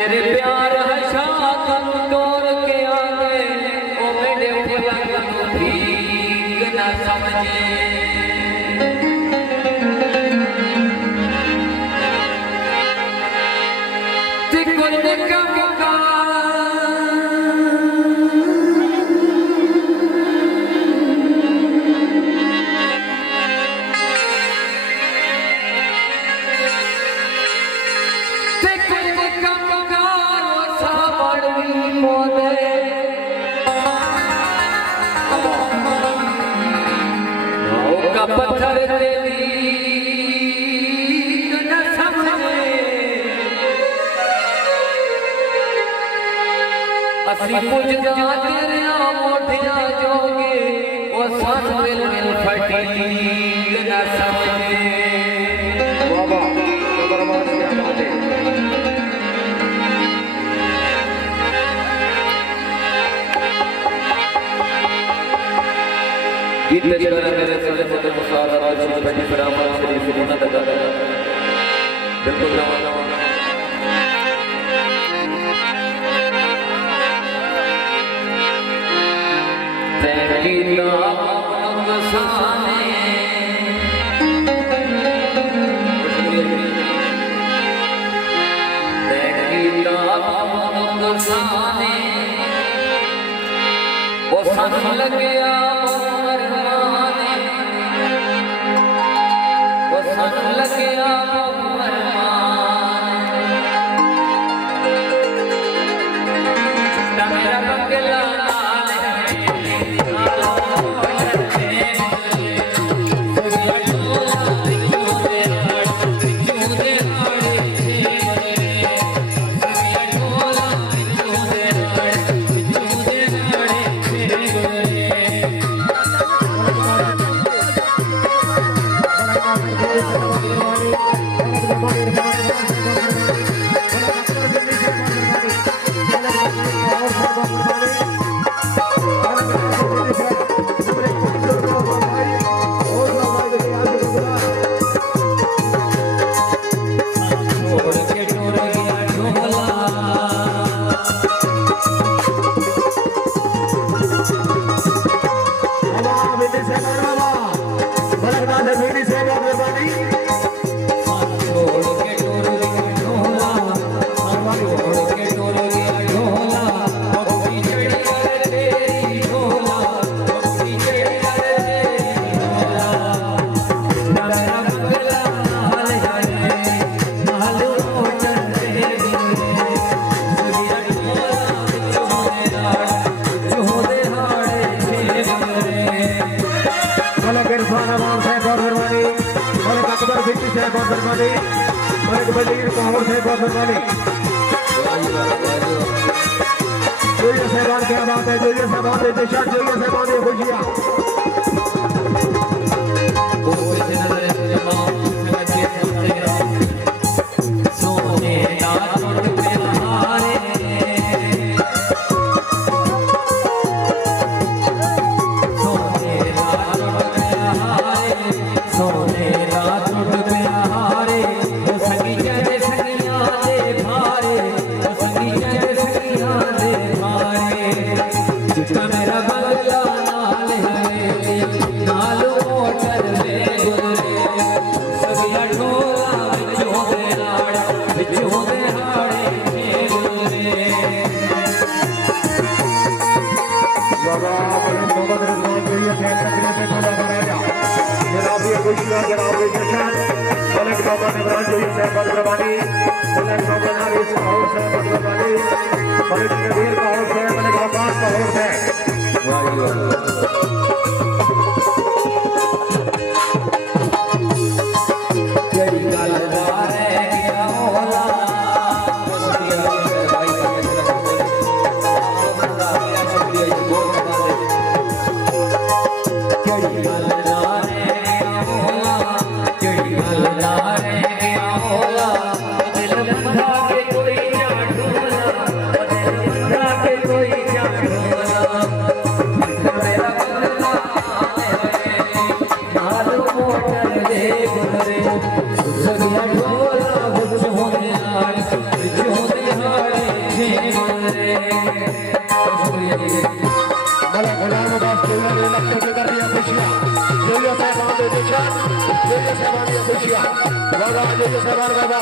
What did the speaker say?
तेरे प्यार हशा करूं तोड़ के आ गए ओ मेरे फुला करूं ठीक ना समझे तिकुल का पत्थर तेरी न समझे असी पुजदा तेरे मोठिया जोगे ओ सन दिल मिल फटी न समझे बाबा दरबार से बातें गीत जगरा मेरे सारे पद मुसारा राज बनी बराबर शरीफ होना लगा बिल्कुल नवा तेरी नाम साने तेरी नाम साने वो सन लग गया लग गया मेरा बंगला क्या बात है जो ये सब बात है जो ये सब बात है खुशियां कोई मला गुलाम अब्बास केवळ लक्ष कर दिया खुशियां जय साहबान दे देखा जय साहबान ये खुशियां बाबा जय साहबान बाबा